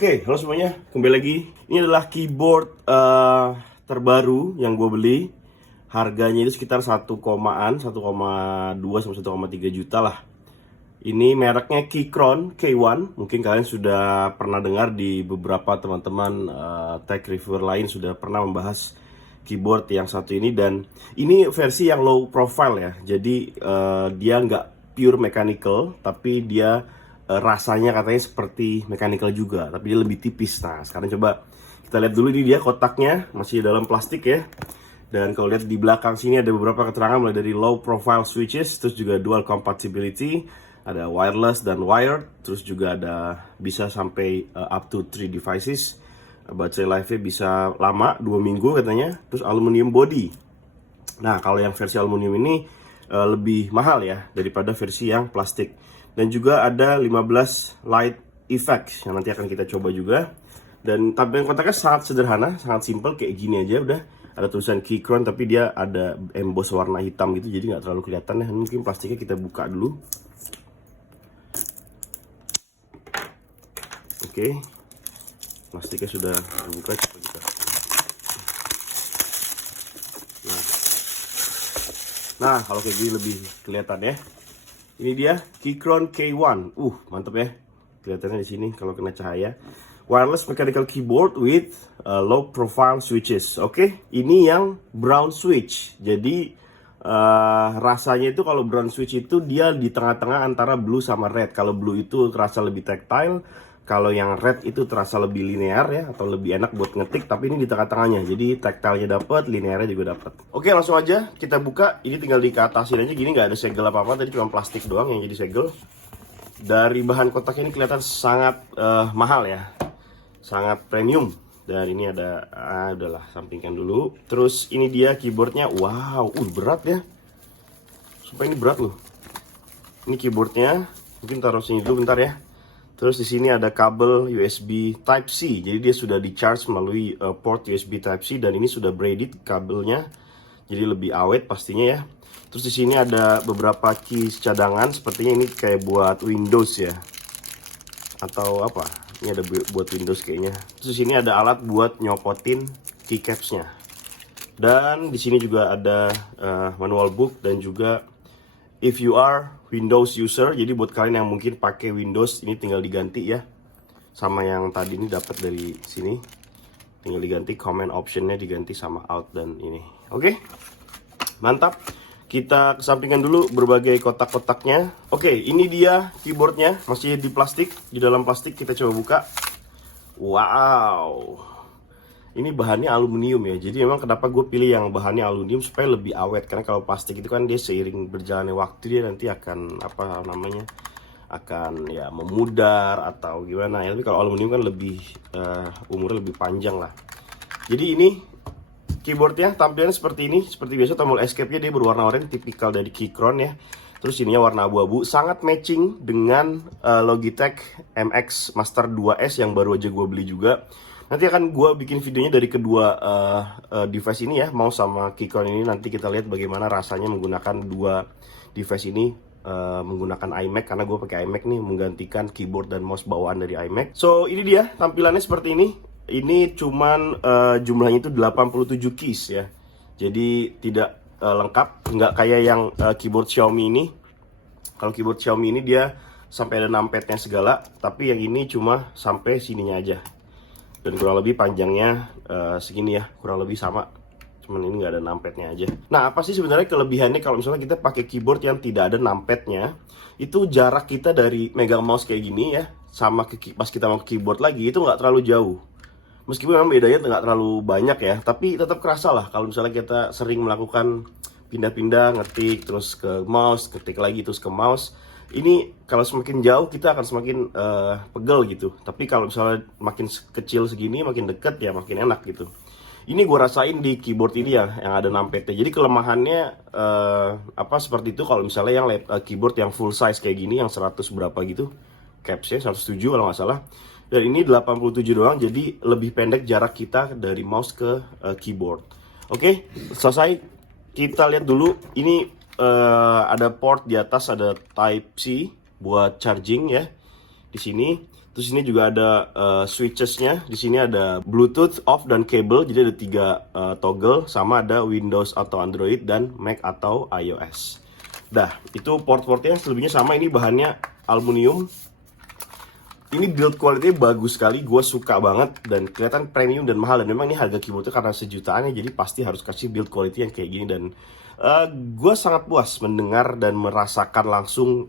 Oke, halo semuanya, kembali lagi. Ini adalah keyboard terbaru yang gue beli. Harganya itu sekitar 1,2 sampai 1,3 juta lah. Ini mereknya Keychron K1. Mungkin kalian sudah pernah dengar di beberapa teman-teman tech reviewer lain sudah pernah membahas keyboard yang satu ini. Dan ini versi yang low profile ya. Jadi dia nggak pure mechanical, tapi dia rasanya katanya seperti mechanical juga, tapi dia lebih tipis. Nah, sekarang coba kita lihat dulu, ini dia kotaknya, masih dalam plastik ya. Dan kalau lihat di belakang sini ada beberapa keterangan mulai dari low profile switches, terus juga dual compatibility, ada wireless dan wired, terus juga ada bisa sampai up to 3 devices. Baterai life-nya bisa lama, 2 minggu katanya. Terus aluminium body. Nah, kalau yang versi aluminium ini lebih mahal ya daripada versi yang plastik. Dan juga ada 15 light effects yang nanti akan kita coba juga. Dan tampilan kotaknya sangat sederhana, sangat simple, kayak gini aja udah. Ada tulisan Keychron tapi dia ada emboss warna hitam gitu, jadi nggak terlalu kelihatan ya. Mungkin plastiknya kita buka dulu. Oke, plastiknya sudah terbuka, coba kita. Nah, kalau kayak gini lebih kelihatan ya. Ini dia Keychron K1. Mantep ya. Kelihatannya di sini kalau kena cahaya. Wireless mechanical keyboard with low profile switches. Oke, ini yang brown switch. Jadi rasanya itu kalau brown switch itu dia di tengah-tengah antara blue sama red. Kalau blue itu terasa lebih tactile. Kalau yang red itu terasa lebih linear ya, atau lebih enak buat ngetik. Tapi ini di tengah-tengahnya, jadi tactile-nya dapat, linearnya juga dapat. Oke, langsung aja kita buka. Ini tinggal dikatasin aja gini, nggak ada segel apa-apa. Tadi cuma plastik doang yang jadi segel. Dari bahan kotak ini kelihatan sangat mahal ya, sangat premium. Dan ini ada, udahlah sampingkan dulu. Terus ini dia keyboardnya, wow, berat ya. Sumpah ini berat loh. Ini keyboardnya, mungkin taruh sini dulu bentar ya. Terus di sini ada kabel USB Type-C. Jadi dia sudah di-charge melalui port USB Type-C dan ini sudah braided kabelnya. Jadi lebih awet pastinya ya. Terus di sini ada beberapa keys cadangan, sepertinya ini kayak buat Windows ya. Atau apa? Ini ada buat Windows kayaknya. Terus di sini ada alat buat nyopotin keycaps-nya. Dan di sini juga ada manual book dan juga if you are Windows user, jadi buat kalian yang mungkin pakai Windows ini tinggal diganti ya, sama yang tadi ini dapat dari sini, tinggal diganti command optionnya, diganti sama alt dan ini. Oke, mantap. Kita kesampingkan dulu berbagai kotak-kotaknya. Oke, ini dia keyboardnya, masih di plastik, di dalam plastik. Kita coba buka. Wow, ini bahannya aluminium ya. Jadi memang kenapa gue pilih yang bahannya aluminium supaya lebih awet. Karena kalau plastik itu kan dia seiring berjalannya waktu dia nanti akan akan ya memudar atau gimana ya. Tapi kalau aluminium kan lebih umurnya lebih panjang lah. Jadi ini keyboardnya tampilannya seperti ini. Seperti biasa tombol escape-nya dia berwarna oranye, tipikal dari Keychron ya. Terus ininya warna abu-abu, sangat matching dengan Logitech MX Master 2S yang baru aja gue beli juga. Nanti akan gue bikin videonya dari kedua device ini ya, mouse sama Keychron ini. Nanti kita lihat bagaimana rasanya menggunakan dua device ini menggunakan iMac, karena gue pakai iMac nih, menggantikan keyboard dan mouse bawaan dari iMac. So ini dia tampilannya seperti ini. Ini cuman jumlahnya itu 87 keys ya. Jadi tidak lengkap, nggak kayak yang keyboard Xiaomi ini. Kalau keyboard Xiaomi ini dia sampai ada numpadnya segala, tapi yang ini cuma sampai sininya aja. Dan kurang lebih panjangnya segini ya, kurang lebih sama, cuman ini nggak ada numpadnya aja. Nah, apa sih sebenarnya kelebihannya kalau misalnya kita pakai keyboard yang tidak ada numpadnya? Itu jarak kita dari megang mouse kayak gini ya, sama pas kita mau ke keyboard lagi itu nggak terlalu jauh. Meskipun memang bedanya nggak terlalu banyak ya, tapi tetap kerasa lah kalau misalnya kita sering melakukan pindah-pindah, ngetik terus ke mouse, ketik lagi terus ke mouse. Ini kalau semakin jauh kita akan semakin pegel gitu. Tapi kalau misalnya makin kecil segini, makin deket ya makin enak gitu. Ini gue rasain di keyboard ini ya, yang ada numpadnya. Jadi kelemahannya seperti itu kalau misalnya yang keyboard yang full size kayak gini, yang 100 berapa gitu, capsnya 107 kalau nggak salah. Dan ini 87 doang, jadi lebih pendek jarak kita dari mouse ke keyboard. Oke, selesai. Kita lihat dulu, ini ada port di atas, ada Type-C buat charging ya. Di sini Terus ini juga ada switches-nya. Di sini ada Bluetooth, off, dan kabel. Jadi ada 3 toggle, sama ada Windows atau Android dan Mac atau iOS. Dah, itu port-portnya selebihnya sama. Ini bahannya aluminium. Ini build quality bagus sekali, gue suka banget dan kelihatan premium dan mahal. Dan memang ini harga keyboardnya karena sejutaan ya, jadi pasti harus kasih build quality yang kayak gini. Dan gue sangat puas mendengar dan merasakan langsung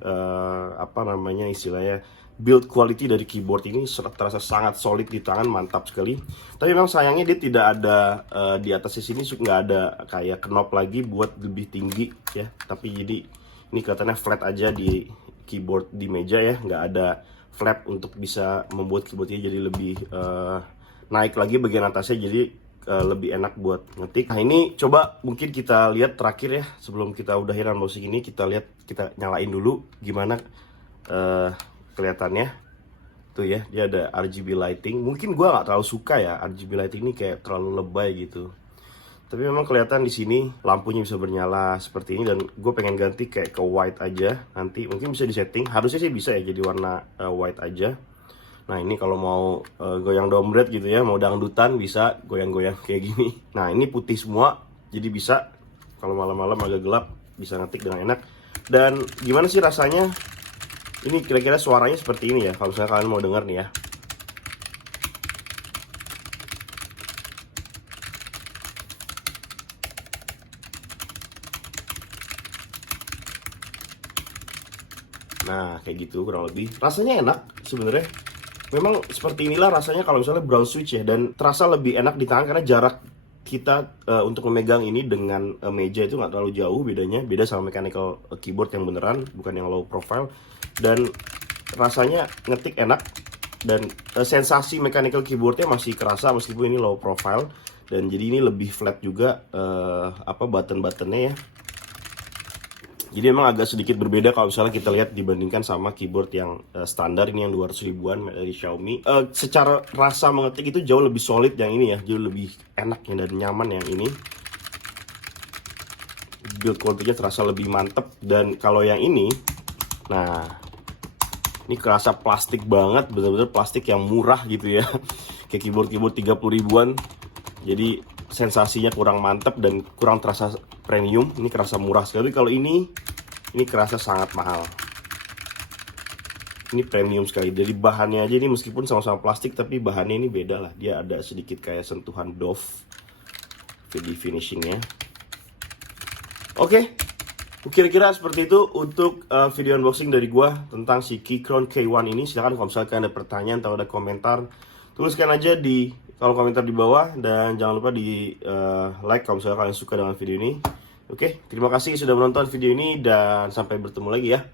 apa namanya istilahnya build quality dari keyboard ini terasa sangat solid di tangan, mantap sekali. Tapi memang sayangnya dia tidak ada di atasnya sini nggak ada kayak knob lagi buat lebih tinggi ya. Tapi jadi ini kelihatannya flat aja di keyboard di meja ya, nggak ada flap untuk bisa membuat keyboardnya jadi lebih naik lagi bagian atasnya, jadi lebih enak buat ngetik. Nah ini coba mungkin kita lihat terakhir ya, sebelum kita udahin unboxing ini, kita lihat, kita nyalain dulu gimana kelihatannya. Tuh ya, dia ada RGB lighting. Mungkin gua nggak terlalu suka ya RGB lighting ini, kayak terlalu lebay gitu. Tapi memang kelihatan di sini lampunya bisa bernyala seperti ini, dan gue pengen ganti kayak ke white aja. Nanti mungkin bisa disetting, harusnya sih bisa ya jadi warna white aja. Nah ini kalau mau goyang dompet gitu ya, mau dangdutan bisa goyang-goyang kayak gini. Nah ini putih semua, jadi bisa kalau malam-malam agak gelap bisa ngetik dengan enak. Dan gimana sih rasanya? Ini kira-kira suaranya seperti ini ya, kalau misalnya kalian mau denger nih ya. Nah, kayak gitu kurang lebih. Rasanya enak sebenarnya. Memang seperti inilah rasanya kalau misalnya brown switch ya, dan terasa lebih enak di tangan karena jarak kita untuk memegang ini dengan meja itu nggak terlalu jauh bedanya. Beda sama mechanical keyboard yang beneran, bukan yang low profile. Dan rasanya ngetik enak, dan sensasi mechanical keyboardnya masih kerasa meskipun ini low profile. Dan jadi ini lebih flat juga apa button-buttonnya ya. Jadi memang agak sedikit berbeda kalau misalnya kita lihat dibandingkan sama keyboard yang standar ini yang 200 ribuan dari Xiaomi. Secara rasa mengetik itu jauh lebih solid yang ini ya, jauh lebih enak dan nyaman yang ini. Build quality-nya terasa lebih mantep. Dan kalau yang ini, nah ini kerasa plastik banget, bener-bener plastik yang murah gitu ya. Kayak keyboard 30 ribuan. Jadi sensasinya kurang mantep dan kurang terasa premium. Ini kerasa murah sekali. Kalau ini kerasa sangat mahal. Ini premium sekali. Dari bahannya aja ini meskipun sama-sama plastik, tapi bahannya ini beda lah. Dia ada sedikit kayak sentuhan doff di finishingnya. Oke, kira-kira seperti itu untuk video unboxing dari gua tentang si Keychron K1 ini. Silahkan kalau misalkan ada pertanyaan atau ada komentar, tuliskan aja di kolom komentar di bawah, dan jangan lupa di like kalau misalnya kalian suka dengan video ini. Oke, terima kasih sudah menonton video ini dan sampai bertemu lagi ya.